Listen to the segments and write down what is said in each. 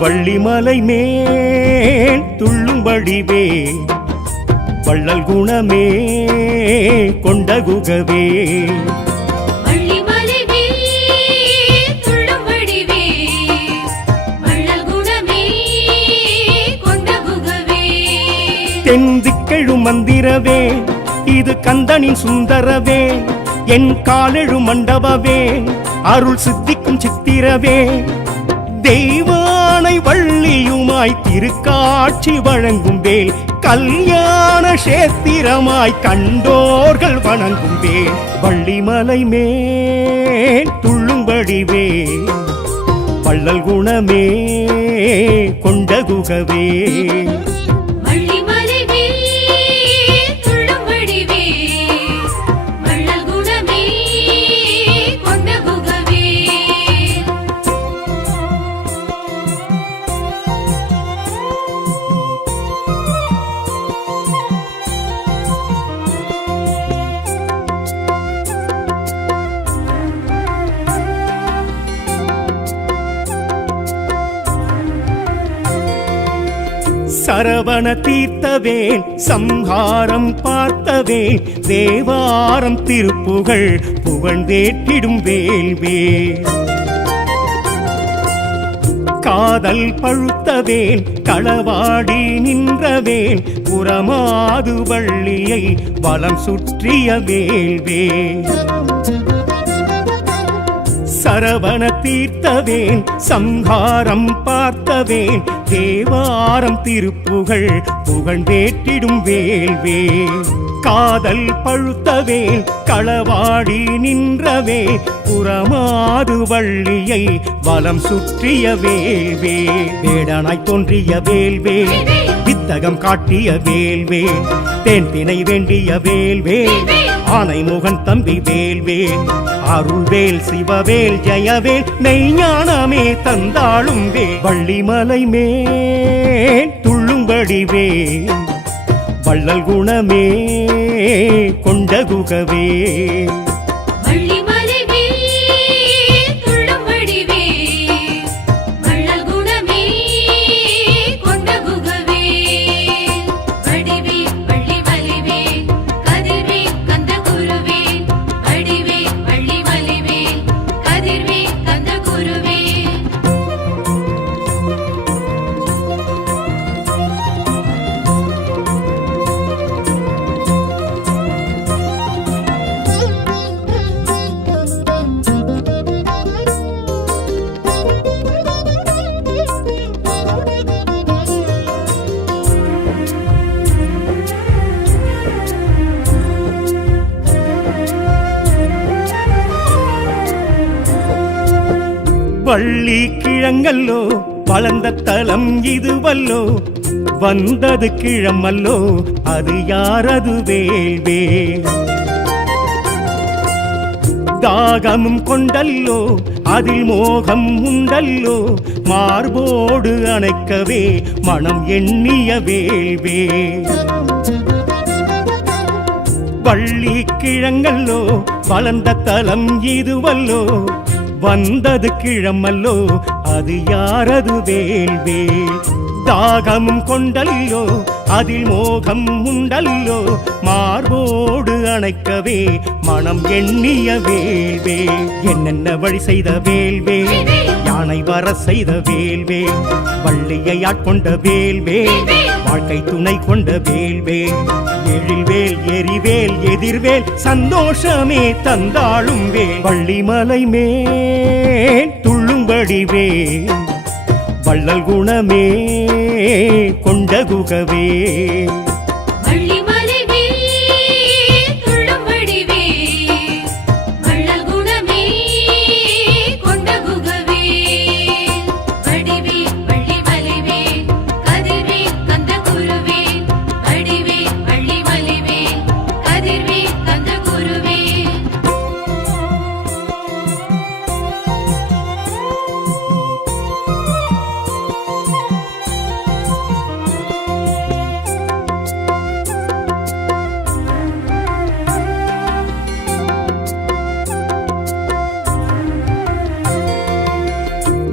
வள்ளிமலை மேல் துள்ளும்படிவே வள்ளல் குணமே கொண்ட குகவே தெந்திக்கெழு மந்திரவே இது கந்தனின் சுந்தரவே என் காலெழு மண்டபவே அருள் சித்திக்கும் சித்திரவே தெய்வானை வள்ளியுமாய் திருக்காட்சி வழங்கும் வேல் கல்யாண சேத்திரமாய் கண்டோர்கள் வணங்கும் வேல் வள்ளிமலை மேல் துள்ளும்படிவே வள்ளல் குணமே கொண்ட குகவே சரவண தீர்த்தவேன் சம்ஹாரம் பார்த்தவேன் தேவாரம் திருப்புகழ் புகழ்ந்தேற்றிடும் வேல்வேல் காதல் பழுத்தவேன் களவாடி நின்றவேன் புறமாது வள்ளியை வலம் சுற்றிய வேல்வேல் சரவண தீர்த்தவேன் சம்ஹாரம் பார்த்தவேன் தேவாரம் திருப்புகழ் புகழ்ந்தேற்றிடும் வேல்வேல் காதல் பழுத்தவேன் களவாடி நின்றவே புறமாது வள்ளியை வலம் சுற்றிய வேல்வேல் வேடனாய் தோன்றிய வேல்வேல் வித்தகம் காட்டிய வேல்வேல் தேன் தினை வேண்டிய வேல்வேல் ஆனை முகன் தம்பி வேல்வேல் அருள்வேல் சிவவேல் ஜெயவேல் மெய்ஞானமே தந்தாளும் வேல் வள்ளிமலை மேல் துள்ளும்படி வேல் வள்ளல் குணமே கொண்ட குகவே வள்ளி கிழங்கல்லோ வளர்ந்த தலம் இதுவல்லோ வந்தது கிழமல்லோ அது யாரது வேல்வேல் தாகமும் கொண்டல்லோ அதில் மோகம் உண்டல்லோ மார்போடு அணைக்கவே மனம் எண்ணிய வேல்வேல் வள்ளி கிழங்கல்லோ வளர்ந்த தலம் இதுவல்லோ வந்தது கிழமல்லோ அது யாரது வேல்வேல் தாகமும் கொண்டல்லோ அதில் மோகம் உண்டல்லோ மார்போடு அணைக்கவே மனம் எண்ணிய வேல்வேல் என்னென்ன வழி செய்த வேல்வேல் யானை வர செய்த வேல்வேல் வள்ளியை ஆட்கொண்ட வேல்வேல் வாழ்க்கை துணை கொண்ட வேல்வேல் எழில்வேல் எரிவேல் எதிர்வேல் சந்தோஷமே தந்தாளும் வேல் வள்ளிமலை மேல் துள்ளும்படி வேல் வள்ளல் குணமே கொண்ட குகவே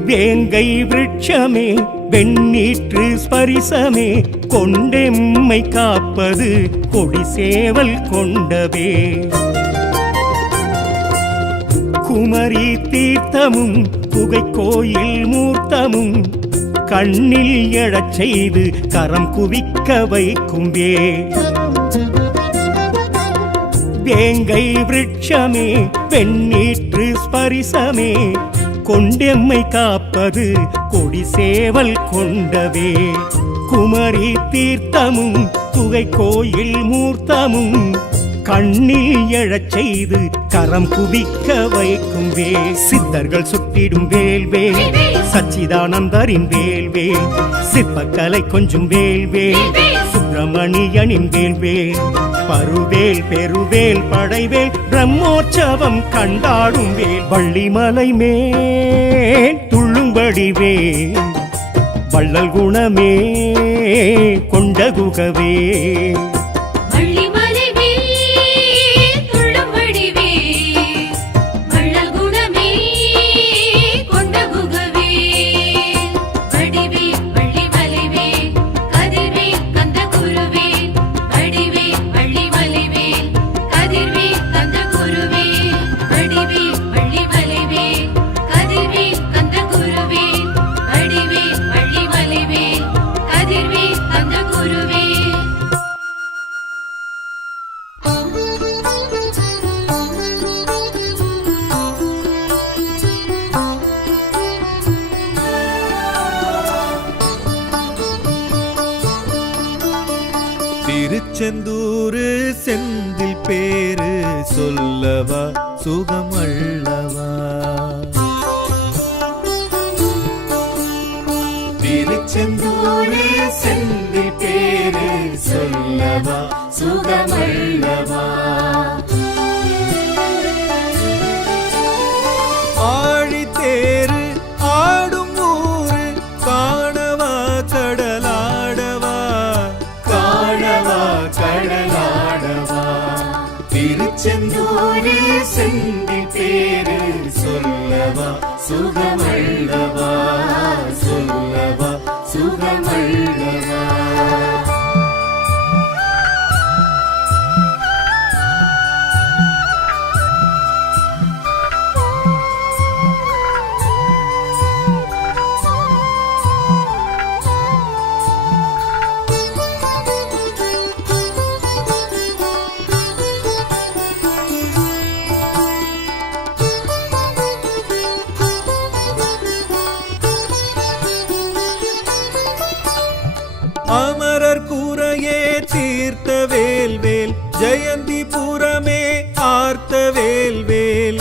வேங்கை விருட்சமே வெண்ணீற்று ஸ்பரிசமே கொண்டெம்மை காப்பது கொடிசேவல் கொண்டவே. குமரி தீர்த்தமும் குகை கோயில் மூர்த்தமும் கண்ணில் எழச் செய்து கரம் குவிக்க வைக்கும்பே. வேங்கை விருட்சமே வெண்ணீற்று ஸ்பரிசமே கொண்டெம்மை காப்பது கொடிசேவல் கொண்டவே. குமரி தீர்த்தமும் குகை கோயில் மூர்த்தமும் கண்ணில் எழச் செய்து கரம் குவிக்க வைக்கும் வேல். சித்தர்கள் சுட்டிடும் வேல்வேல் சச்சிதானந்தரின் வேல்வேல். சிற்பக்கலை கொஞ்சம் வேல்வேல் சுப்பிரமணியனின் வேல்வேல். பருவேல் பெருவேல் படைவேல் பிரம்மோற்சவம் கண்டாடும் வேல். வள்ளிமலை மேல் துள்ளும்படி வேல் வள்ளல் குணமே கொண்ட குகவே. திருச்செந்தூரு செந்தில் பேரு சொல்லவா சுகமல்லவா. திருச்செந்தூரு செந்தில் பேரு சொல்லவா சுகமல்லவா. ஆழி தேரு ஆடும் ஊரு காணவா கடலாடவா காணவா கடலாடவா. திருச்செந்தூரு செந்தில் பேரு சொல்லவா சுகமல்லவா சொல்லவா சுகமல்லவா. அமரர் கூரையே தீர்த்த வேல்வேல் ஜெயந்திபுரமே ஆர்த்த வேல்வேல்.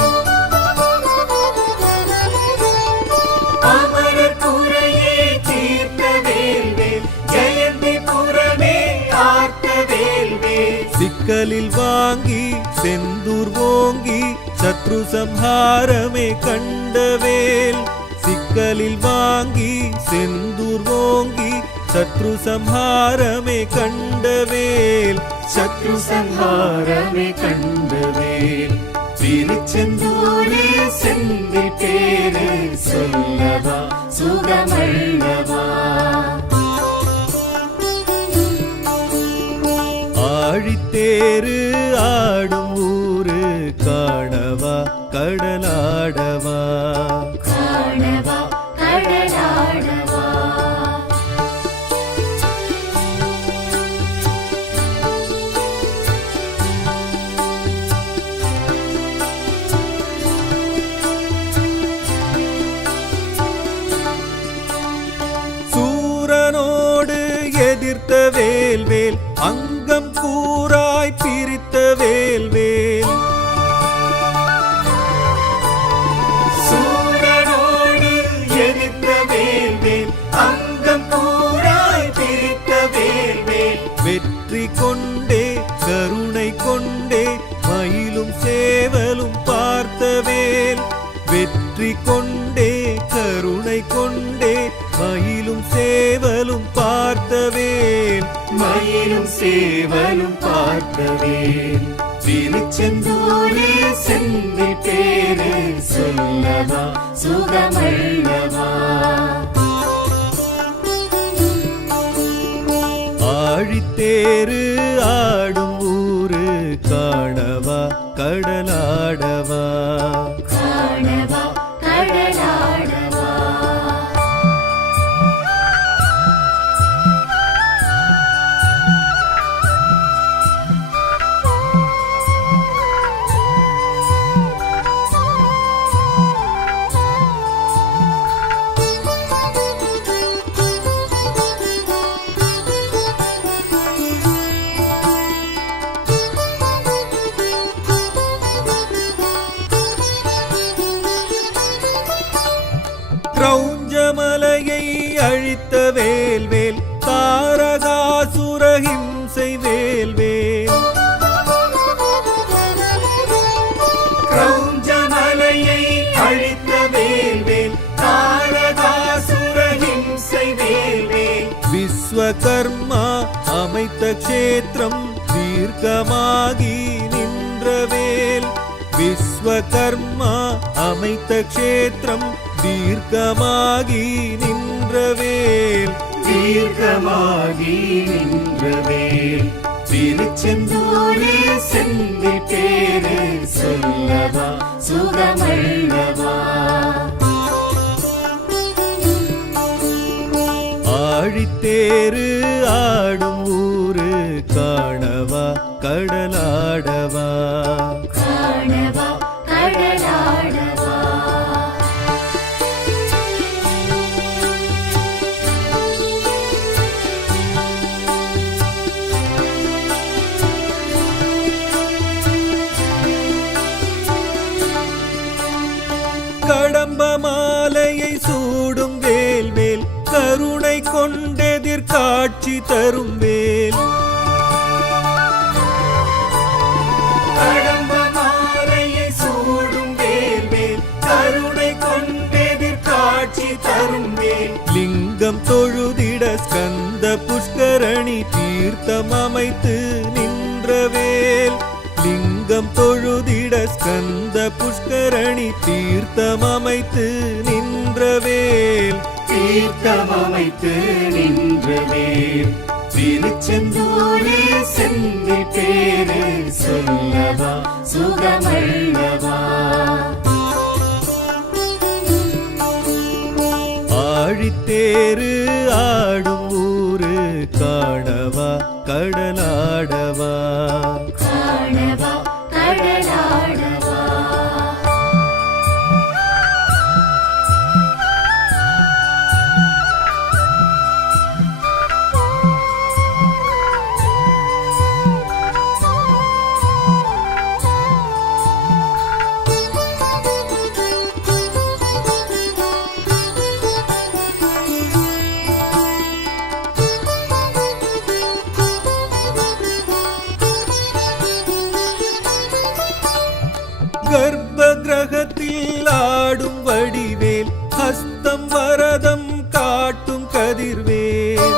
அமரர் கூரையே தீர்த்த வேல்வேல் ஜெயந்திபுரமே ஆர்த்த வேல்வேல். சிக்கலில் வாங்கி செந்தூர் ஓங்கி சத்ரு சம்ஹாரமே கண்டவேல். சிக்கலில் வாங்கி செந்தூர் ஓங்கி சத்ரு சம்ஹாரமே கண்டவேல். சத்ரு சம்ஹாரமே கண்டவேல். திருச்செந்தூரு செந்தில் பேரு சொல்லவா சுகமல்லவா. ஆழித்தேரு ஆடும் ஊரு காணவா கடலாடவா காணவா கடலாடவா. சூரனோடு எதிர்த்த வேல்வேல் அங்கம் கூராய் பிரித்த வேல்வேல். சூரனோடு எதிர்த்த வேல்வேல் அங்கம் கூராய் பிரித்த வேல்வேல். வெற்றி கொண்டே கருணை கொண்டே மயிலும் சேவலும் பார்த்தவேல். வெற்றி கொண்டே கருணை கொண்டே மயிலும் சேவலும் பார்த்தவேல். மயிலும் சேவலும் பார்த்தவேல். திருச்செந்தூரு செந்தில் பேரு சொல்லவா அல்லவா சுகமல்லவா ஆழித்தேரு ஆடும் ஊரு காணவா கடலாடவா காணவா கடலாடவா கிரௌஞ்சமலையை அழித்த வேல்வேல் தாரகாசுர ஹிம்சை வேல்வேல் கிரௌஞ்சமலையை அழித்த வேல்வேல் தாரகாசுர ஹிம்சை வேல்வேல் விஸ்வகர்மா அமைத்த க்ஷேத்திரம் தீர்க்கமாகி நின்றவேல் விஸ்வகர்மா அமைத்த க்ஷேத்திரம் தீர்க்கமாகி நின்றவேல் தீர்க்கமாகி நின்றவேல் திருச்செந்தூரில் செந்தி பேரு சொல்லவா சுகமல்லவா ஆழித்தேரு ஆடும் ஊரு காணவா கடலாடவா காணவா கடலாடவா கடம்ப மாலையை சூடும் வேல்வேல் கருணை கொண்டெதிர் காட்சி தரும் வேல் கடம்ப மாலையை சூடும் வேல்வேல் கருணை கொண்டெதிர் காட்சி தரும் வேல் லிங்கம் தொழுதிட ஸ்கந்த புஷ்கரணி தீர்த்தம் அமைத்து நின்றவேல் லிங்கம் தொழுதிட ஸ்கந்த புஷ்கரணி தீர்த்தம் அமைத்து நின்றவேல் தீர்த்தம் அமைத்து நின்றவேல் திருச்செந்தூரில் செந்தி பேரு சொல்லவா சுகமல்லவா ஆழித்தேரு ஆடும் ஊரு காணவா கடலாடவா காணவா கடலாடவா கர்ப்ப கிரகத்தில் ஆடும் வடிவேல் ஹஸ்தம் வரதம் காட்டும் கதிர்வேல்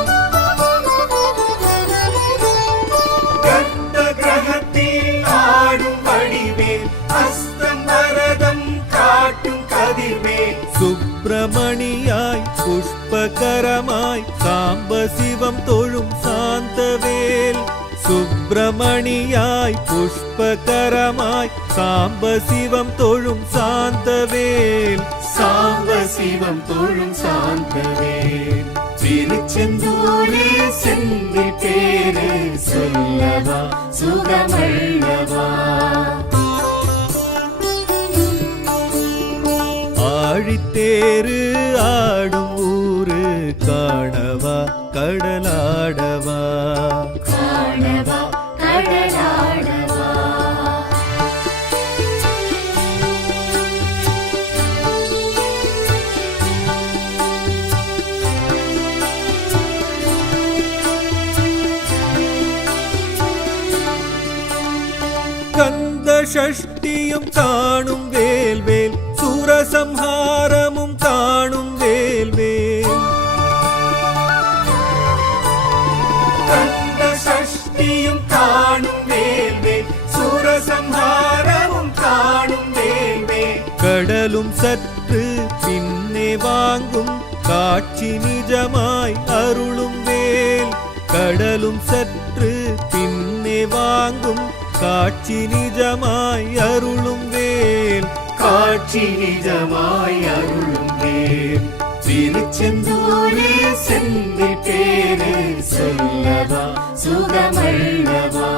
கர்ப்ப கிரகத்தில் ஆடும் வடிவேல் ஹஸ்தம் வரதம் காட்டும் கதிர்வேல் சுப்பிரமணியாய் புஷ்பகரமாய் சாம்ப சிவம் தொழும் சாந்தவேல் சுப்பிரமணியாய் புஷ்பகரமாய் சாம்ப சிவம் தொழும் சாந்தவேல் சாம்ப சிவம் தொழும் சாந்தவேல் திருச்செந்தூரில் செந்தி பேரு சொல்லவா சுகமல்லவா ஆழித்தேரு ஆடும் ஊரு காணவா கடலாடவா காணவா கடலாடவா கந்த சஷ்டியும் காணும் வேல்வேல் சூரசம்ஹாரமும் காணும் வேல்வேல் கந்த சஷ்டியும் காணும் வேல்வேல் சூரசம்ஹாரமும் காணும் வேல்வேல் கடல் கடலும் சற்று பின்னே வாங்கும் காட்சி நிஜமாய் அருளும் வேல். கடலும் சற்று பின்னே வாங்கும் காட்சி நிஜமாய் அருளும் வேல். காட்சி நிஜமாய் அருளும் வேல். திருச்செந்தூரே செந்தில் பேரு சொல்லவா சுகமல்லவா.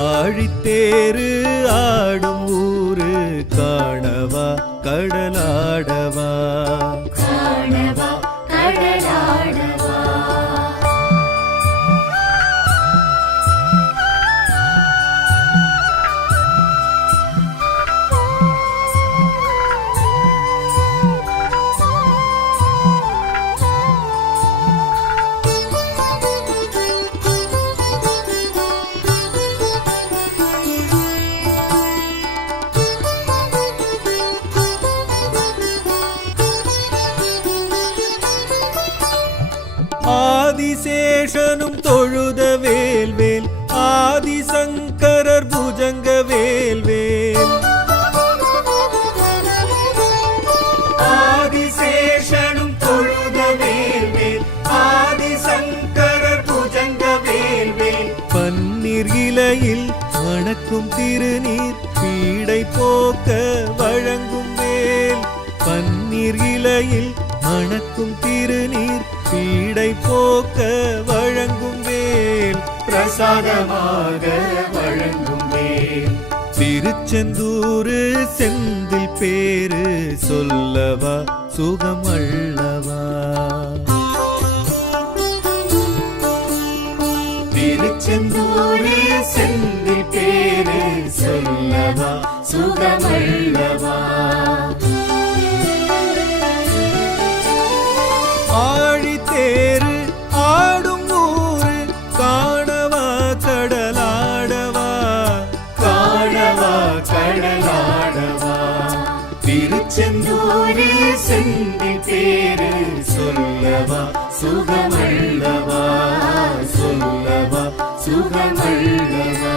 ஆழித்தேரு ஆடும் ஊரு காணவா கடலாடவா. காணவா கடலாடவா. ஆதிசேஷனும் தொழுத வேல்வேல். ஆதிசங்கரர் புஜங்க வேல்வேல். ஆதிசேஷனும் தொழுத வேல்வேல். ஆதிசங்கரர் புஜங்க வேல்வேல். பன்னீர் இலையில் மணக்கும் திருநீர் பீடை போக்க வழங்கும் வேல். பன்னீர் இலையில் மணக்கும் திருநீர் பீடை போக்க வழங்கும் வேல். பிரசாதமாக வழங்கும் வேல். திருச்செந்தூரு செந்தில் பேரு சொல்லவா சுகமல்லவா. திருச்செந்தூரே செந்தில் பேரு சொல்லவா சுகமல்லவா. ஆழித்தேரு ஆடும் ஊரு காணவா கடலாடவா. காணவா கடலாடவா. திருச்செந்தூரே செந்தில் பேரு சொல்லவா சுகமல்லவா. சொல்லவா சுகமல்லவா.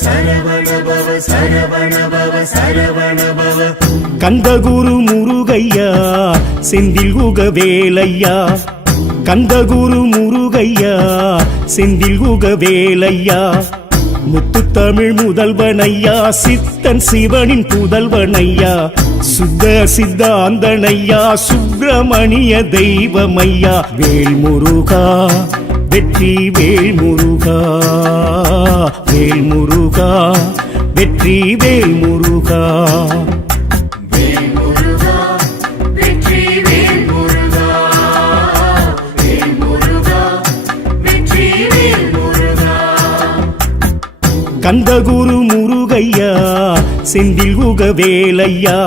சரவணபவ சரவணபவ சரவணபவ. கந்தகுரு முருகையா செந்தில் குகவேலையா. கந்தகுரு முருகையா செந்தில் குகவேலையா. முத்துத்தமிழ் முதல்வனையா சித்தன் சிவனின் புதல்வனையா. சுத்த சித்தாந்தனையா சுப்பிரமணிய தெய்வமையா. வேல் முருகா வெற்றி வேல் முருகா. வேல் முருகா வெற்றி வேல் முருகா. வேல் முருகா வெற்றி வேல் முருகா. வேல் முருகா வெற்றி வேல் முருகா. கந்தகுரு முருகையா செந்தில் குகவேலையா.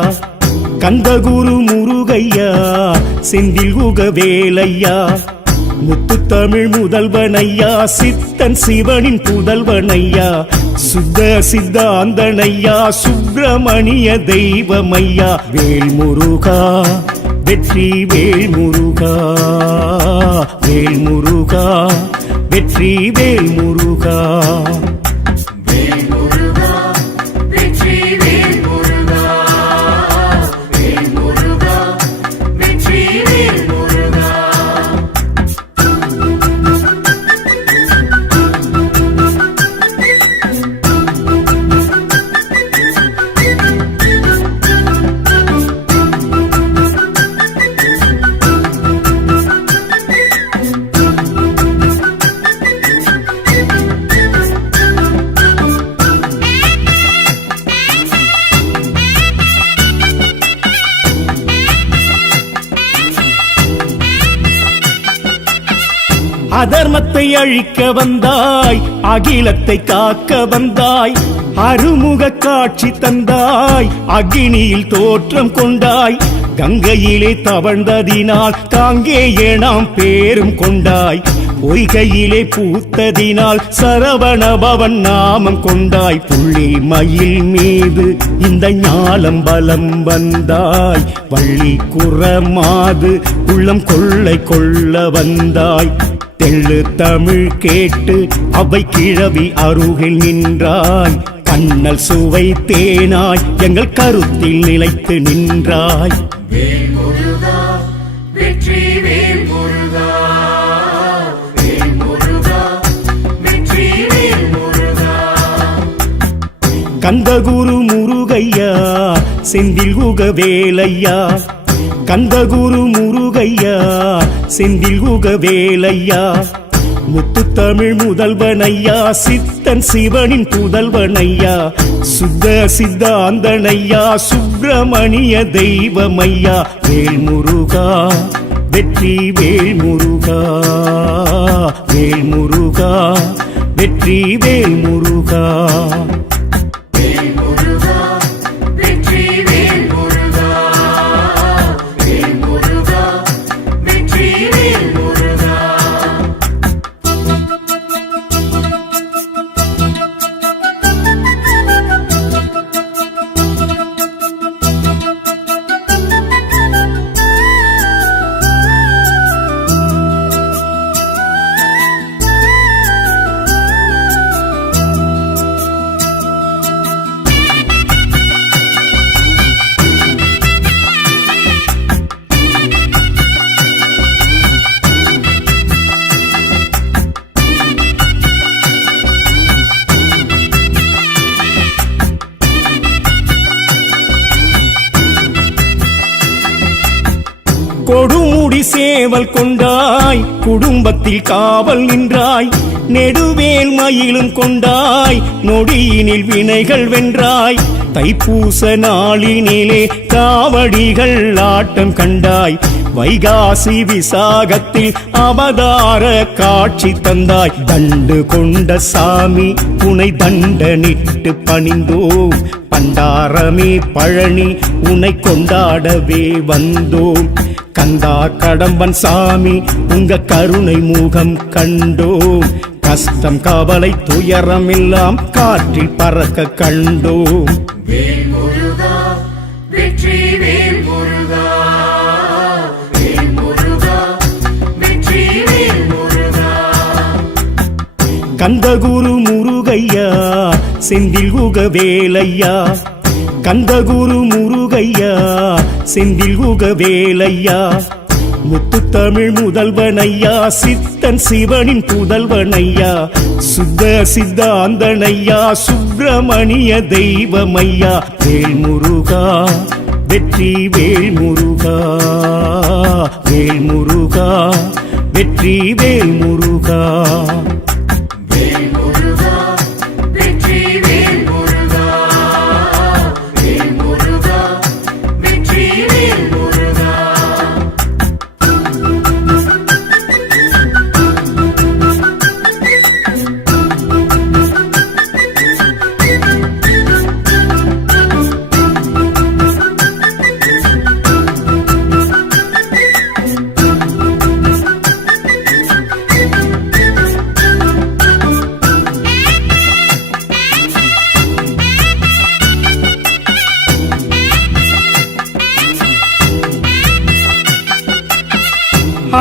கந்தகுரு முருகையா செந்தில் குகவேலையா. முத்துத்தமிழ் முதல்வனையா சித்தன் சிவனின் புதல்வனையா. சுத்த சித்தாந்தனையா சுப்பிரமணிய தெய்வமையா. வேல் முருகா வெற்றி வேல் முருகா. வேல் முருகா வெற்றி வேல் முருகா. வேல் முருகா வெற்றி வேல் முருகா. வேல் முருகா வெற்றி வேல் முருகா. அதர்மத்தை அழிக்க வந்தாய் அகிலத்தை காக்க வந்தாய். அருமுக காட்சி தந்தாய் அக்னியில் தோற்றம் கொண்டாய். கங்கையிலே தவழ்ந்ததினால் காங்கேய நாம் பேரும் கொண்டாய் பொய்கையிலே பூத்ததினால் சரவணபவன் நாமம் கொண்டாய் புள்ளி மயில் மீது இந்த ஞாலம் பலம் வந்தாய் வள்ளி குறமாது உள்ளம் கொள்ளை கொள்ள வந்தாய் தெள்ளு தமிழ் கேட்டு அவை கிழவி அருகில் நின்றாய் கண்ணல் சுவை தேனாய் எங்கள் கருத்தில் நிலைத்து நின்றாய் வேல் முருகா வெற்றி வேல் முருகா வேல் முருகா வெற்றி வேல் முருகா கந்தகுரு முருகையா செந்தில் குகவேலையா கந்தகுரு முருகையா செந்தில் குகவேலையா முத்து தமிழ் முதல்வனையா சித்தன் சிவனின் புதல்வனையா சுத்த சித்தாந்தனையா சுப்பிரமணிய தெய்வமையா வேல் முருகா வெற்றி வேல் முருகா வேல் முருகா வெற்றி வேல் முருகா வேல் முருகா வெற்றி வேல் முருகா வேல் முருகா வெற்றி வேல் முருகா கொடுமுடி சேவல் கொண்டாய் குடும்பத்தில் காவல் நின்றாய் நெடுவேல் மயிலும் கொண்டாய் நொடியினில் வினைகள் வென்றாய் தைப்பூச நாளினிலே காவடிகள் ஆட்டம் கண்டாய் வைகாசி விசாகத்தில் அவதார காட்சி தந்தாய் தண்டு கொண்ட சாமி உனை தண்டனிட்டு பணிந்தோம் பண்டாரமே பழனி உனை கொண்டாடவே வந்தோம் கந்தா கடம்பன் சாமி உங்க கருணை முகம் கண்டோம் கஷ்டம் கவலை துயரம் எல்லாம் காற்றில் பறக்க கண்டோம் வேல் முருகா வெற்றி வேல் முருகா வேல் முருகா வெற்றி வேல் முருகா கந்தகுரு முருகையா செந்தில் குகவேலையா கந்தகுரு முருகையா செந்தில் குகவேலையா முத்து தமிழ் முதல்வனையா சித்தன் சிவனின் புதல்வனையா சுத்த சித்தாந்தனையா சுப்பிரமணிய தெய்வமையா வேல் முருகா வெற்றி வேல் முருகா வேல் முருகா வெற்றி வேல் முருகா வேல் முருகா வெற்றி வேல் முருகா வேல் முருகா வெற்றி வேல் முருகா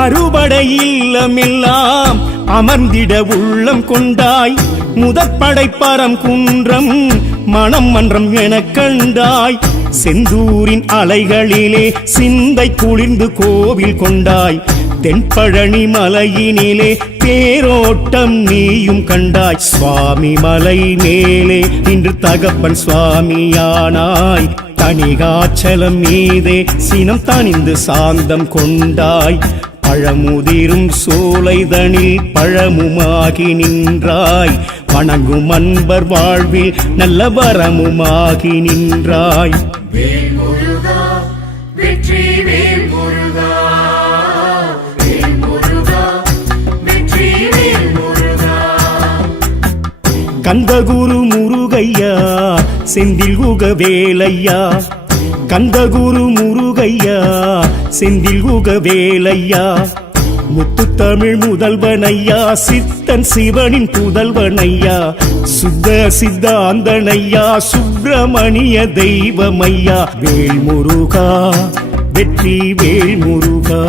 அறுபடை இல்லமெல்லாம் அமர்ந்திட உள்ளம் கொண்டாய் முதற்படை பரம் குன்றம் மனம் மன்றம் எனக் கண்டாய் செந்தூரின் அலைகளிலே சிந்தை குளிர்ந்து கோவில் கொண்டாய் தென்பழனி மலையினிலே தேரோட்டம் நீயும் கண்டாய் சுவாமி மலை மேலே இன்று தகப்பன் சுவாமியானாய் தனிகாச்சலம் மீதே சினம் தணிந்து சாந்தம் கொண்டாய் பழமுதிரும் சோலைதனில் பழமுமாகி நின்றாய் வணங்கும் அன்பர் வாழ்வில் நல்ல வரமுமாகி நின்றாய் வேல் முருகா வெற்றி வேல் முருகா வேல் முருகா வெற்றி வேல் முருகா கந்தகுரு முருகையா செந்தில் குகவேலையா கந்தகுரு முருகையா செந்தில் குகவேலையா முத்துத்தமிழ் முதல்வனையா சித்தன் சிவனின் புதல்வனையா சுத்த சித்தாந்தனையா சுப்பிரமணிய தெய்வமையா வேல் முருகா வெற்றி வேல் முருகா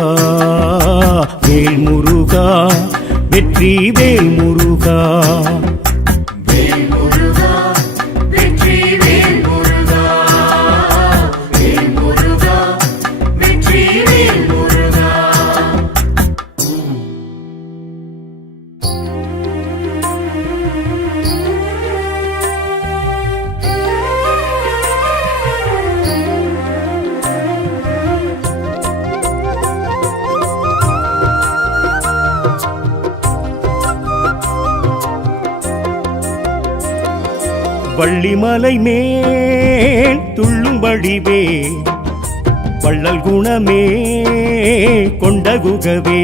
வேல் முருகா வெற்றி வேல் முருகா வேல் முருகா வெற்றி வேல் முருகா வேல் முருகா வெற்றி வேல் முருகா வள்ளிமலை மேல் துள்ளும் வடிவே வள்ளல் குணமே கொண்ட குகவே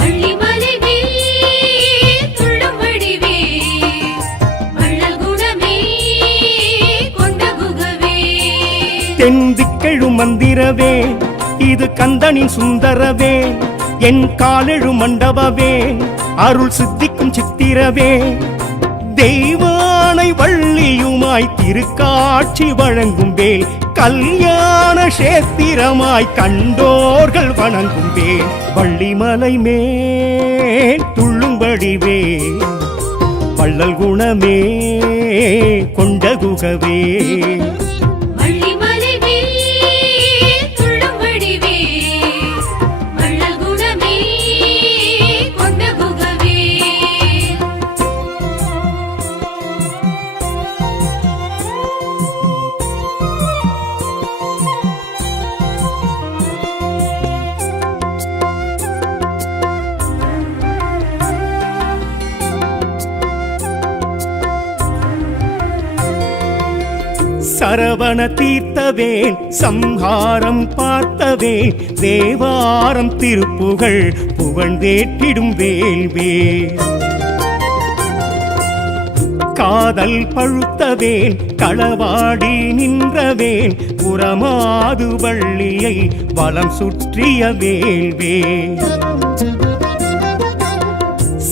வள்ளிமலை மேல் துள்ளும் வடிவே வள்ளல் குணமே கொண்ட குகவே தென்திக்கெழு மந்திரவே இது கந்தனின் சுந்தரவே என் காலெழு மண்டபவே அருள் சித்திக்கும் சித்திரவே தெய்வானை வள்ளியுமாய் திருக்காட்சி வழங்கும் வேல் கல்யாண சேத்திரமாய் கண்டோர்கள் வணங்கும் வேல் வள்ளிமலை மேல் துள்ளும்படிவே வள்ளல் குணமே கொண்ட குகவே வள்ளிமலை மேல் துள்ளும் வடிவே வள்ளல் குணமே கொண்ட குகவே சரவண தீர்த்தவேல் சம்ஹாரம் பார்த்தவேல் தேவாரம் திருப்புகழ் புகழ்ந்தேற்றிடும் வேல்வேல் காதல் பழுத்தவேல் களவாடி நின்றவேல் புறமாது வள்ளியை வலம் சுற்றிய வேல்வேல்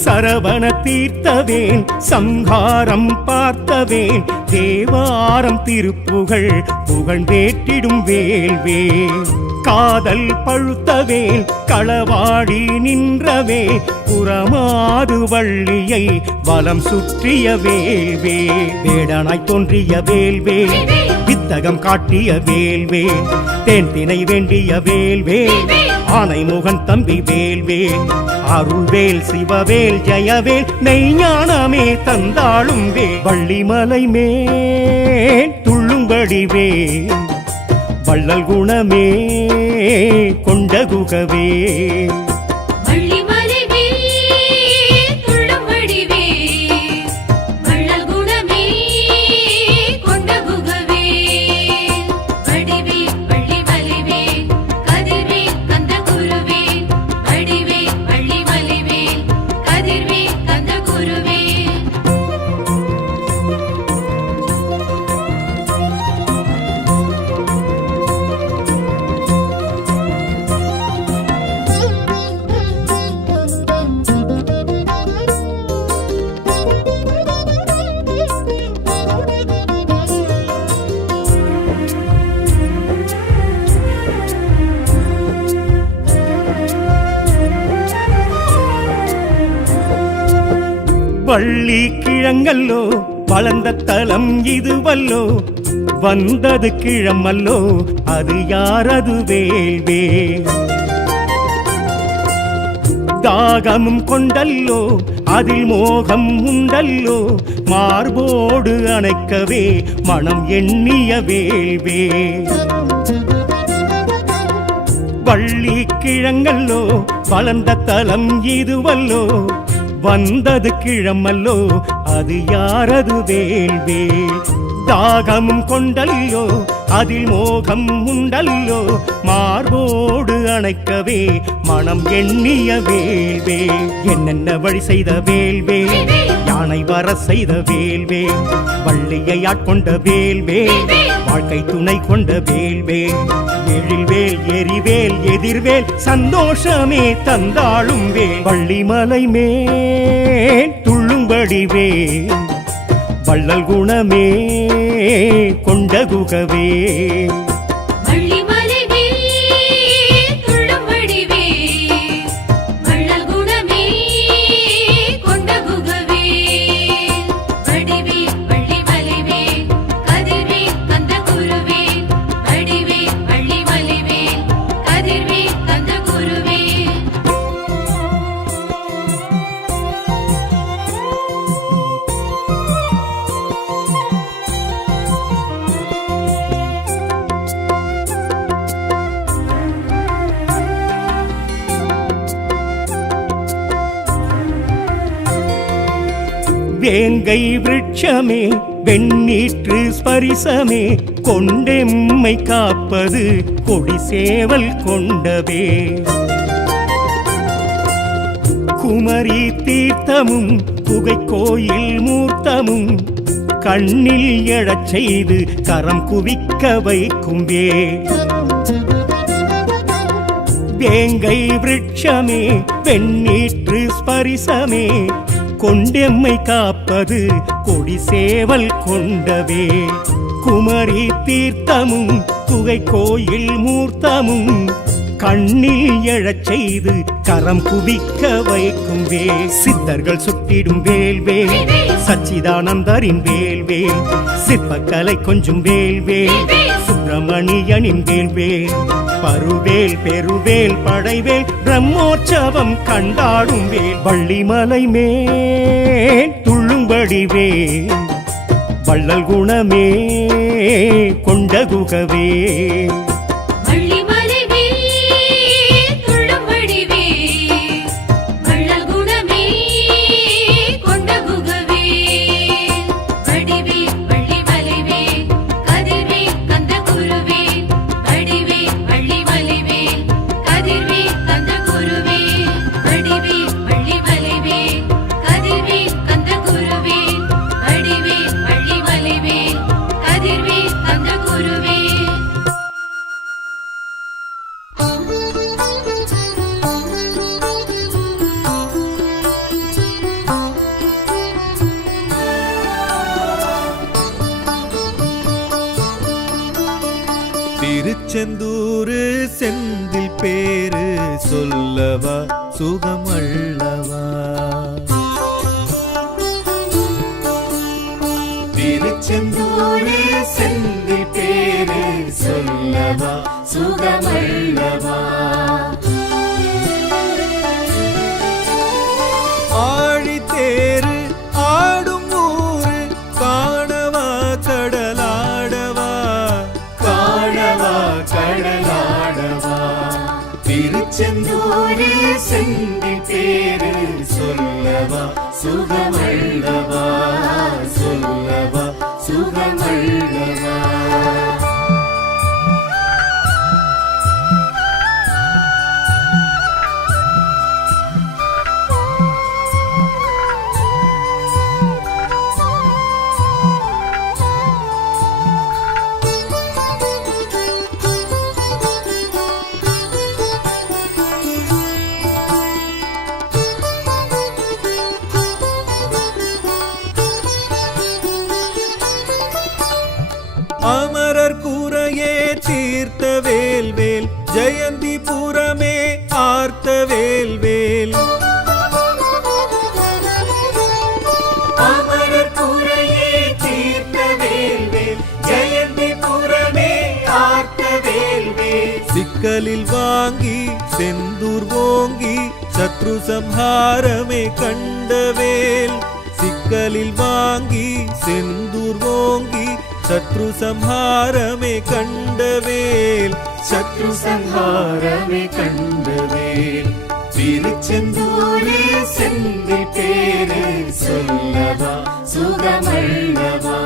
சரவண தீர்த்தவேன் சம்ஹாரம் பார்த்தவேன் தேவாரம் திருப்புகழ் புகழ்ந்தேற்றிடும் வேல்வேல் காதல் பழுத்தவேன் களவாடி நின்றவே புறமாது வள்ளியை வலம் சுற்றிய வேல்வே வேடனாய் தோன்றிய வேல்வே வித்தகம் காட்டிய வேல்வே தேன் திணை வேண்டிய வேல்வே ஆனை முகன் தம்பி வேல்வேல் அருள்வேல் சிவவேல் ஜெயவேல் மெய்ஞானமே தந்தாளும் வேல் வள்ளிமலை மேல் துள்ளும்படி வேல் வள்ளல் குணமே கொண்ட குகவே வள்ளிமலை மேல் துள்ளும் வடிவே வள்ளல் குணமே கொண்ட குகவே வடிவே வள்ளிமலை மேல் கதிர்வே கந்த குருவே வடிவே வள்ளிமலை மேல் கதிர்வே கந்த குருவே வள்ளி கிழங்கல்லோ வளர்ந்த தலம் இதுவல்லோ வந்தது கிழமல்லோ அது யாரது வேல்வே தாகமும் கொண்டல்லோ அதில் மோகம் உண்டல்லோ மார்போடு அணைக்கவே மனம் எண்ணிய வேல்வே வள்ளி கிழங்கல்லோ வளர்ந்த தலம் இதுவல்லோ வந்தது கிழமல்லோ அது யாரது வேல்வே தாகமும் கொண்டல்லோ அதில் மோகம் உண்டல்லோ மார்போடு அணைக்கவே மனம் எண்ணிய வேல்வே என்னென்ன வழி செய்த வேல்வே யானை யானை வர செய்த வேல்வேல், வள்ளியை ஆட்கொண்ட வேல்வேல், வாழ்க்கை துணை கொண்ட வேல்வேல், எழில்வேல் எரிவேல் எதிர்வேல் சந்தோஷமே தந்தாளும் வேல், வள்ளிமலை மேல் துள்ளும்படி வேல், வள்ளல் குணமே கொண்ட குகவே. வள்ளிமலை மேல் துள்ளும்படி வேல், வள்ளல் குணமே கொண்ட குகவே. வடிவேல் வள்ளிமலை மேல் கதிர்வேல் கந்த குருவேல், வடிவேல் வள்ளிமலை மேல் கதிர்வேல் கந்த குருவேல். வேங்கை விருட்சமே வெண்ணீற்று ஸ்பரிசமே கொண்டெம்மை காப்பது கொடி சேவல் கொண்டவே. குமரி தீர்த்தமும் குகை கோயில் மூர்த்தமும் கண்ணில் எழச் செய்து கரம் குவிக்க வைக்கும் வேங்கை விருட்சமே வெண்ணீற்று ஸ்பரிசமே கொண்டெம்மை காப்பது கொடி சேவல் கொண்டவே. குமரி தீர்த்தமும் குகை கோயில் மூர்த்தமும் கண்ணில் எழச் செய்து கரம் குவிக்க வைக்கும் சித்தர்கள் சுட்டிடும் வேல்வேல், சச்சிதானந்தரின் வேல்வேல், சிற்பக்கலை கொஞ்சும் வேல்வேல், சுப்பிரமணியனின் வேல்வேல், பருவேல் பெருவேல் படைவேல் பிரம்மோற்சவம் கண்டாடும் வேல், வள்ளிமலை மேல் துள்ளும்படி வேல், வள்ளல் குணமே கொண்ட குகவே. வள்ளிமலை மேல் துள்ளும்படி வேல், வள்ளல் குணமே கொண்ட குகவே. வடிவேல் வள்ளிமலை மேல் கதிர்வேல் கந்த குருவேல், வடிவேல் வள்ளிமலை மேல் கதிர்வேல் கந்த குருவேல், வடிவேல் வள்ளிமலை மேல் கதிர்வேல் கந்த குருவேல், வடிவேல் வள்ளிமலை மேல் கதிர்வேல் கந்த குருவேல். திருச்செந்தூரு செந்தில் பேரு சொல்லவா சுகமல்லவா. திருச்செந்தூரு செந்தில் பேரு சொல்லவா சுகமல்லவா. ஆழித்தேரு ஆடும் ஊரு காணவா கடலாடவா, காணவா கடலாடவா. திருச்செந்தூரு செந்தில் பேரு சொல்லவா சுகமல்லவா, சொல்லவா சுகமல்லவா. அமரர் கூரையே தீர்த்த வேல்வேல், ஜெயந்திபுரமே ஆர்த்த வேல்வேல், அமரர் கூரையே தீர்த்த வேல்வேல், ஜெயந்திபுரமே ஆர்த்த வேல்வேல். சிக்கலில் வாங்கி செந்தூர் ஓங்கி சத்ரு சம்ஹாரமே கண்டவேல், சிக்கலில் வாங்கி செந்தூர் ஓங்கி சத்ரு சம்ஹாரமே கண்டவேல், சத்ரு சம்ஹாரமே கண்டவேல். திருச்செந்தூரு செந்தில் பேரு சொல்லவா சுகமல்லவா.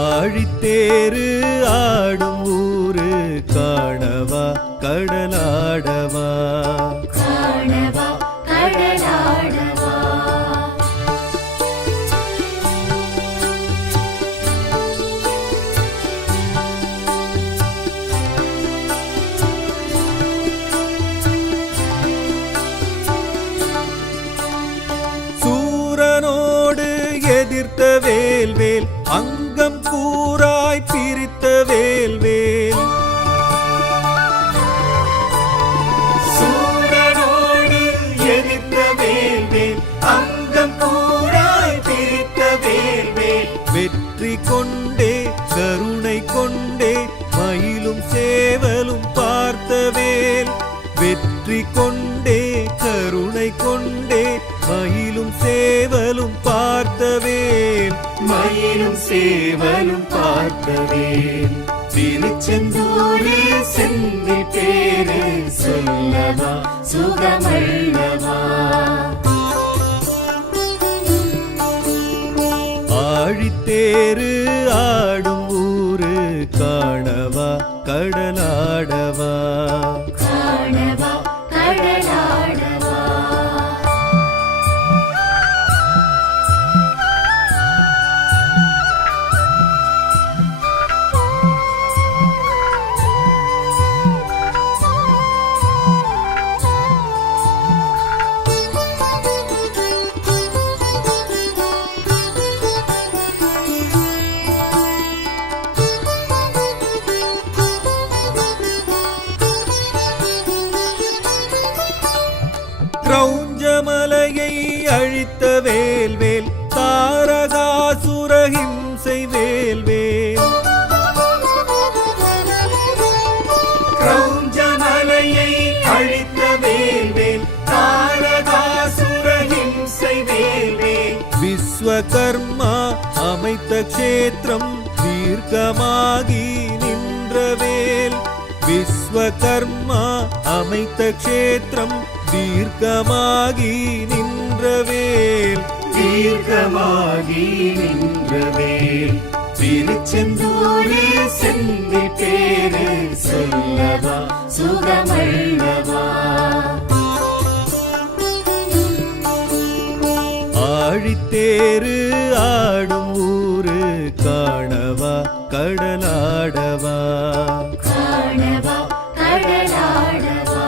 ஆழித்தேரு ஆடும் ஊரு காணவா கடலாடவா, காணவா அங்கம் கூறாய் பிரித்த வேல்வேல் சூரனோடு எதிர்த்த வேல்வேல் அங்கம் கூறாய் பிரித்த வேல்வேல் வெற்றி கொண்டே கருணை கொண்டே மயிலும் சேவலும் பார்த்த வேல் வெற்றி கொண்டே கருணை கொண்டே மயிலும் சேவலும் பார்த்த வேல் மயிலும் சேவலும் பார்த்த வேல் திருச்செந்தூரே செந்தில் பேரு சொல்லவா சுகமல்லவா ஆழித்தேரு ஆடும் ஊரு காணவா கடலாடவா காணவா கடலாடவா கிரௌஞ்சமலையை அழித்த வேல்வேல் தாரகாசுர ஹிம்சை வேல்வேல் கிரௌஞ்சமலையை அழித்த வேல்வேல் தாரகாசுர ஹிம்சை வேல்வேல் விஸ்வகர்மா அமைத்த க்ஷேத்திரம் தீர்க்கமாகி நின்ற வேல் விஸ்வகர்மா அமைத்த க்ஷேத்திரம் தீர்க்கமாகி நின்ற வேல் தீர்க்கமாகி நின்ற வேல் திருச்செந்தூரே செந்தில் பேரு சொல்லவா சுகமல்லவா ஆழித்தேரு ஆடும் ஊரு காணவா கடலாடவா காணவா கடலாடவா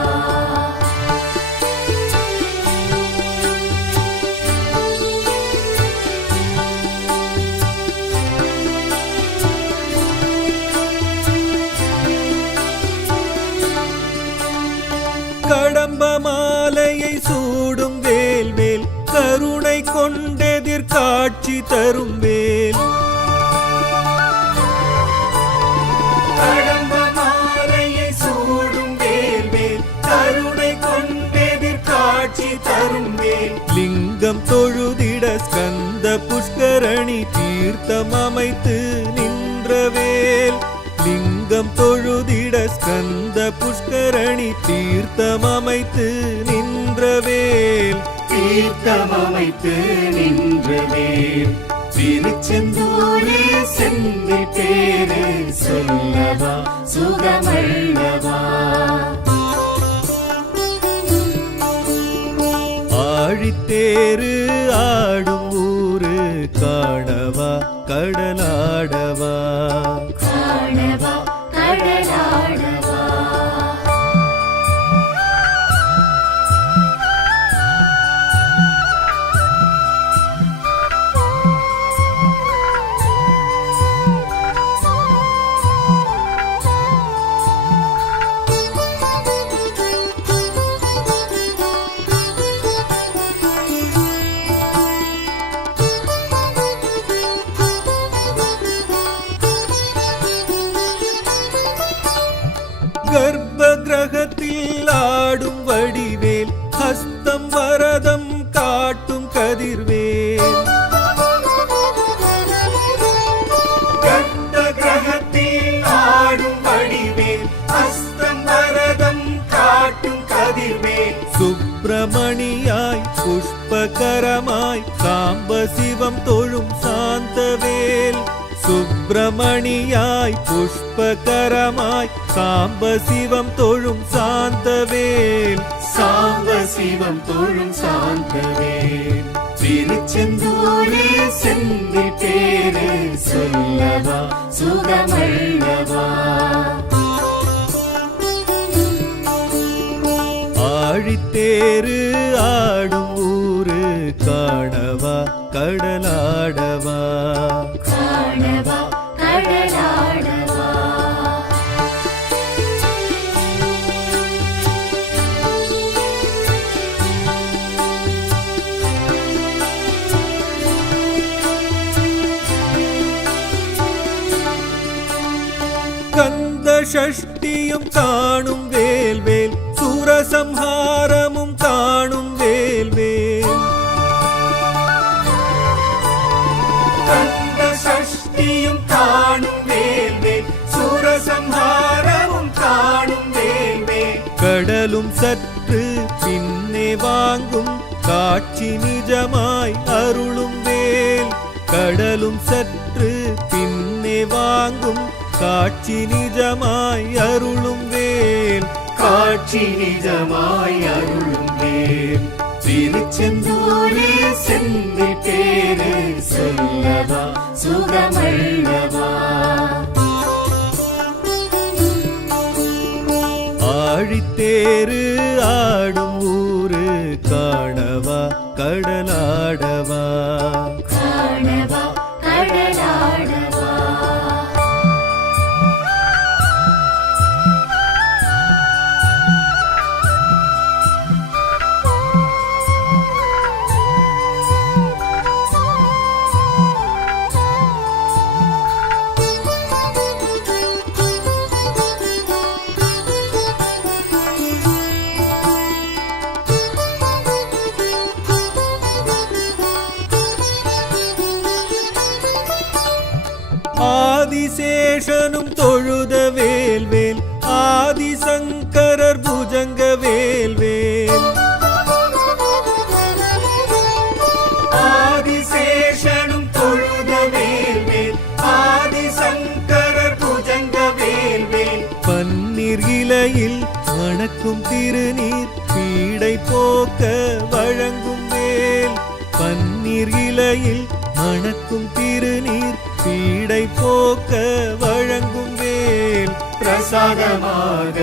கடம்ப மாலையை சூடும் வேல்வேல் கருணை கொண்டெதிர் காட்சி தரும் வேல் கடம்ப மாலையை சூடும் வேல்வேல் கருணை கொண்டெதிர் காட்சி தரும் வேல் லிங்கம் தொழுதிட ஸ்கந்த புஷ்கரணி தீர்த்தம் அமைத்து நின்ற வேல் லிங்கம் தொழுதிட ஸ்கந்த புஷ்கரணி தீர்த்தம் அமைத்து நின்ற வேல் தீர்த்தம் அமைத்து நின்ற வேல் திருச்செந்தூரே செந்தில் பேரு சொல்லவா சுகமல்லவா ஆழித்தேரு ஆடும் ஊரு காணவா கடலாடவா காணவா கடலாடவா கர்ப்ப கிரகத்தில் ஆடும் வடிவேல் ஹஸ்தம் வரதம் காட்டும் கதிர்வேல் கர்ப்ப கிரகத்தில் ஆடும் வடிவேல் அஸ்தம் வரதம் காட்டும் கதிர்வேல் சுப்பிரமணியாய் புஷ்பகரமாய் சாம்ப சிவம் தொழும் சாந்தவேல் சுப்பிரமணியாய் புஷ்பகரமாய் சாம்ப சிவம் தொழும் சாந்தவேல் சாம்ப சிவம் தொழும் சாந்தவேல் திருச்செந்தூரே செந்தில் பேரு சொல்லவா சுகமல்லவா ஆழித்தேரு ஆடும் ஊரு காணவா கடலாடவா காணவா காணவா கடலாடவா. கந்த சஷ்டியும் காணும் வேல்வேல் சூரசம்ஹாரமும் காணும் வேல்வேல் கந்த சஷ்டியும் காணும் வேல்வேல் சூரசம்ஹாரமும் காணும் வேல்வேல். கடலும் சற்று பின்னே வாங்கும் காட்சி நிஜமாய் அருளும் வேல். கடலும் சற்று பின்னே வாங்கும் காட்சி நிஜமாய் அருளும் வேல். காட்சி நிஜமாய் அருளும் வேல். திருச்செந்தூரே செந்தில் பேரு சொல்லவா சுகமல்லவா. ஆழித்தேரு ஆடும் ஊரு காணவா கடலாடவா. காணவா கடலாடவா. ஆதிசேஷனும் தொழுத வேல்வேல் ஆதிசங்கரர் புஜங்க வேல்வேல். ஆதிசேஷனும் தொழுத வேல்வேல் ஆதிசங்கரர் புஜங்க வேல்வேல். பன்னீர் இலையில் மணக்கும் திருநீர் பீடை போக்க வழங்கும் வேல். பன்னீர் இலையில் மணக்கும் திருநீர் பீடை போக்க வழங்கும் வேல். பிரசாதமாக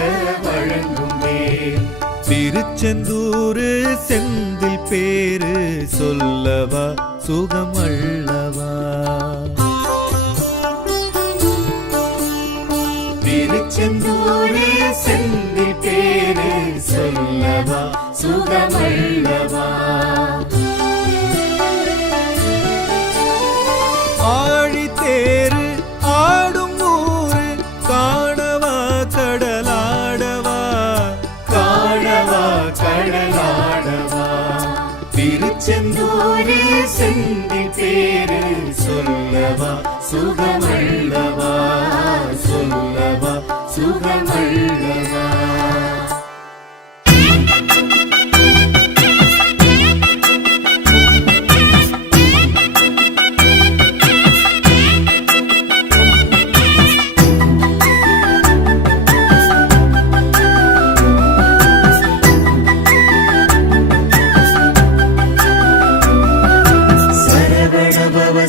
வழங்கும் வேல். திருச்செந்தூரு செந்தில் பேரு சொல்லவா சுகமல்லவா. திருச்செந்தூரே செந்தில் பேரு சொல்லவா சுகமல்லவா. ஆழித்தேரு ஆடும் ஊரு காணவா கடலாடவா. காணவா கடலாடவா. திருச்செந்தூரே செந்தில் பேரு சொல்லவா சுகமல்லவா சொல்லவா சுகமல்லவா.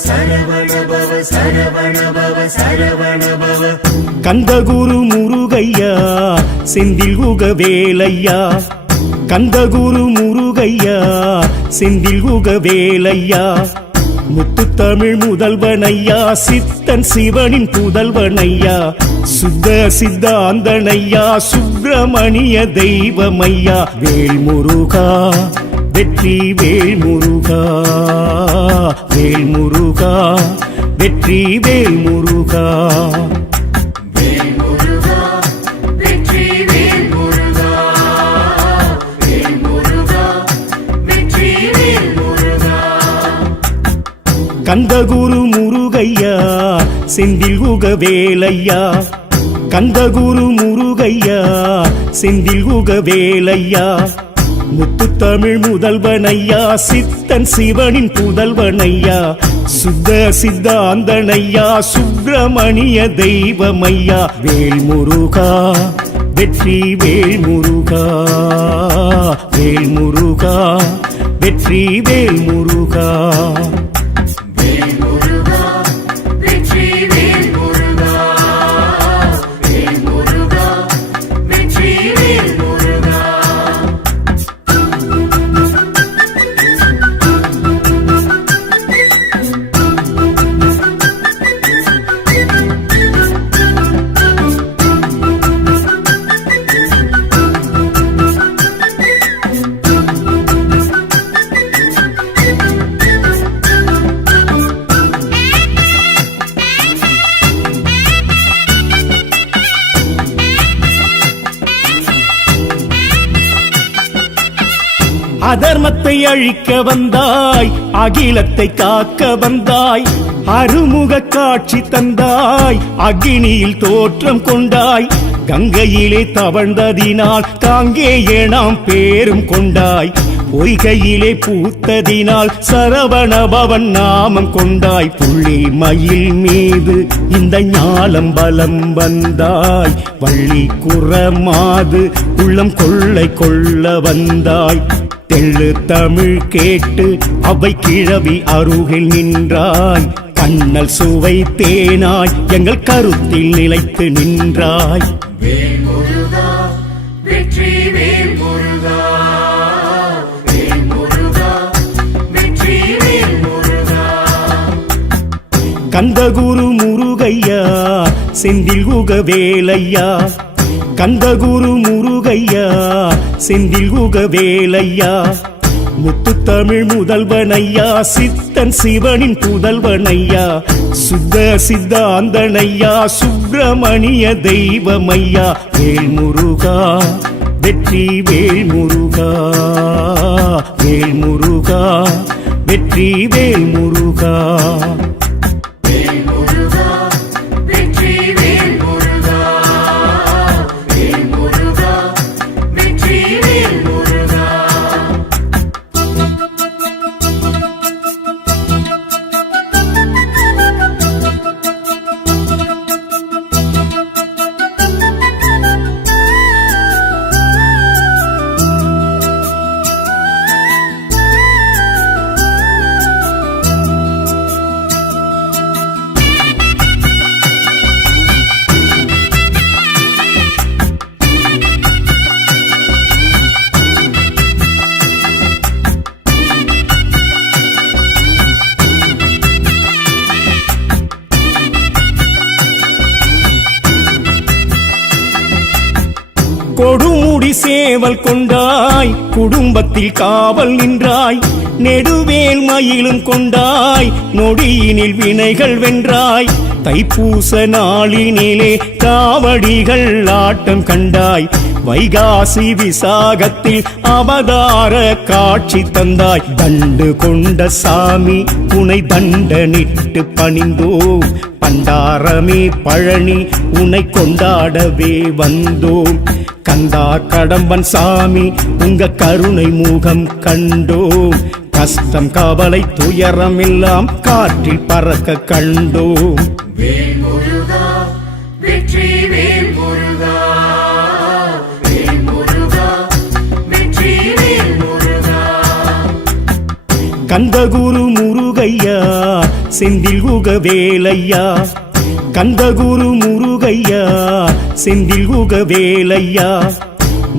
சரவணபவ சரவணபவ சரவணபவ. கந்தகுரு முருகையா செந்தில் குகவேலையா. கந்தகுரு முருகையா செந்தில் குகவேலையா. முத்துத்தமிழ் முதல்வனையா சித்தன் சிவனின் புதல்வனையா. சுத்த சித்தாந்தனையா சுப்பிரமணிய தெய்வமையா. வேல் முருகா வெற்றி வேல் முருகா. வேல் முருகா வெற்றி வேல் முருகா. வேல் முருகா வெற்றி வேல் முருகா. வேல் முருகா வெற்றி வேல் முருகா. கந்தகுரு முருகையா செந்தில் குகவேலையா. கந்தகுரு முருகையா செந்தில் குகவேலையா. முத்துத்தமிழ் முதல்வனையா சித்தன் சிவனின் புதல்வனையா. சுத்த சித்தாந்தனையா சுப்பிரமணிய தெய்வமையா. வேல் முருகா வெற்றி வேல் முருகா. வேல் முருகா வெற்றி வேல் முருகா. வேல் முருகா வெற்றி வேல் முருகா. வேல் முருகா வெற்றி வேல் முருகா. அதர்மத்தை அழிக்க வந்தாய், அகிலத்தை காக்க வந்தாய், அருமுக காட்சி தந்தாய், அக்னியில் தோற்றம் கொண்டாய், கங்கையிலே தவழ்ந்ததினால் காங்கேய நாம் பேரும் கொண்டாய், பொய்கையிலே பூத்ததினால் சரவண பவன் நாமம் கொண்டாய், புள்ளி மயில் மீது இந்த ஞாலம் பலம் வந்தாய், வள்ளி குறமாது உள்ளம் கொள்ளை கொள்ள வந்தாய், தெள்ளு தமிழ் கேட்டு அவை கிழவி அருகில் நின்றாய், கண்ணல் சுவை தேனாய் எங்கள் கருத்தில் நிலைத்து நின்றாய். வேல் முருகா வெற்றி வேல் முருகா, வேல் முருகா வெற்றி வேல் முருகா. கந்தகுரு முருகையா செந்தில் உக வேலையா, கந்தகுரு முருகையா செந்தில் உக வேலையா, முத்து தமிழ் முதல்வனையா, சித்தன் சிவனின் புதல்வனையா, சுத்த சித்தாந்தனையா, சுப்பிரமணிய தெய்வமையா, வேல் முருகா வெற்றி வேல் முருகா, வேல் முருகா வெற்றி வேல் முருகா. வேல் முருகா வெற்றி வேல் முருகா, வேல் முருகா வெற்றி வேல் முருகா. கொடுமுடி சேவல் கொண்டாய், குடும்பத்தில் காவல் நின்றாய், நெடுவேல் மயிலும் கொண்டாய், நொடியினில் வினைகள் வென்றாய், தைப்பூச நாளினிலே காவடிகள் ஆட்டம் கண்டாய், வைகாசி விசாகத்தில் அவதார காட்சி தந்தாய், தண்டு கொண்ட சாமி உனை தண்டனிட்டு பணிந்தோம், பண்டாரமே பழனி உனை கொண்டாடவே வந்தோம், கந்தா கடம்பன் சாமி உங்க கருணை முகம் கண்டோம், கஷ்டம் கவலை துயரம் எல்லாம் காற்றில் பறக்க கண்டோம். வேல் முருகா வெற்றி வேல் முருகா, வேல் முருகா வெற்றி வேல் முருகா. கந்தகுரு முருகையா செந்தில் உக வேலையா, கந்தகுரு முருகையா செந்தில் உக வேலையா,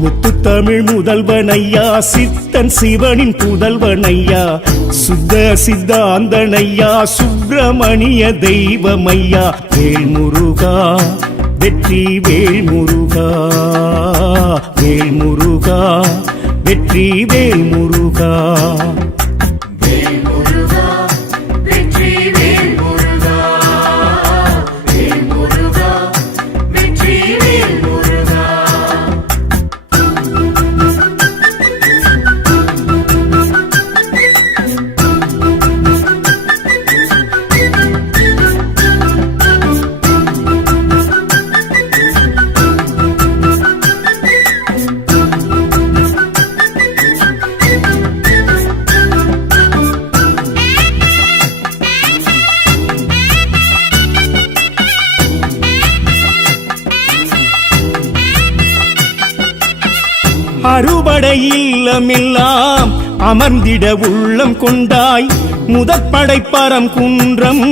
முத்து தமிழ் முதல்வனையா, சித்தன் சிவனின் புதல்வனையா, சுத்த சித்தாந்தனையா, சுப்பிரமணிய தெய்வமையா, வேல் முருகா வெற்றி வேல் முருகா, வேல் முருகா வெற்றி வேல் முருகா. வேல் முருகா வெற்றி வேல் முருகா, வேல் முருகா வெற்றி வேல் முருகா. அறுபடை இல்லமெல்லாம் அமர்ந்திட உள்ளம் கொண்டாய், முதற்படை பரம் குன்றம்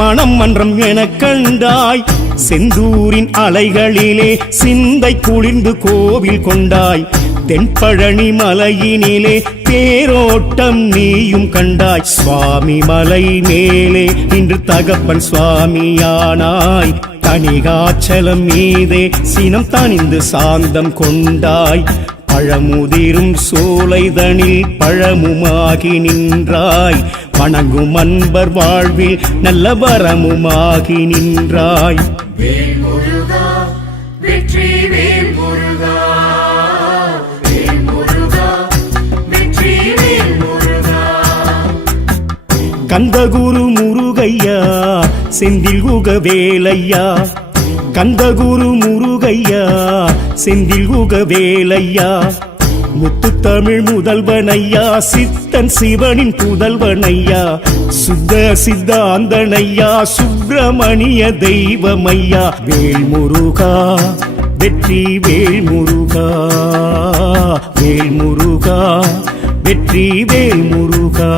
மனம் மன்றம் எனக் கண்டாய், செந்தூரின் அலைகளிலே சிந்தை குளிர்ந்து கோவில் கொண்டாய், தென்பழனி மலையினிலே தேரோட்டம் நீயும் கண்டாய், சுவாமி மலை மேலே இன்று தகப்பன் சுவாமியானாய், தனிகாச்சலம் மீதே சினம் தணிந்து சாந்தம் கொண்டாய், பழமுதிரும் சோலைதனில் பழமுமாகி நின்றாய், வணங்கும் அன்பர் வாழ்வில் நல்ல வரமுமாகி நின்றாய். வேல் முருகா வெற்றி வேல் முருகா, வேல் முருகா வெற்றி கந்தகுரு முருகையா செந்தில் குகவேலையா கந்தகுரு முருகையா செந்தில் குகவேலையா முத்துத்தமிழ் முதல்வனையா சித்தன் சிவனின் புதல்வனையா சுத்த சித்தாந்தனையா சுப்பிரமணிய தெய்வமையா வேல் முருகா வெற்றி வேல் முருகா வேல் முருகா வெற்றி வேல் முருகா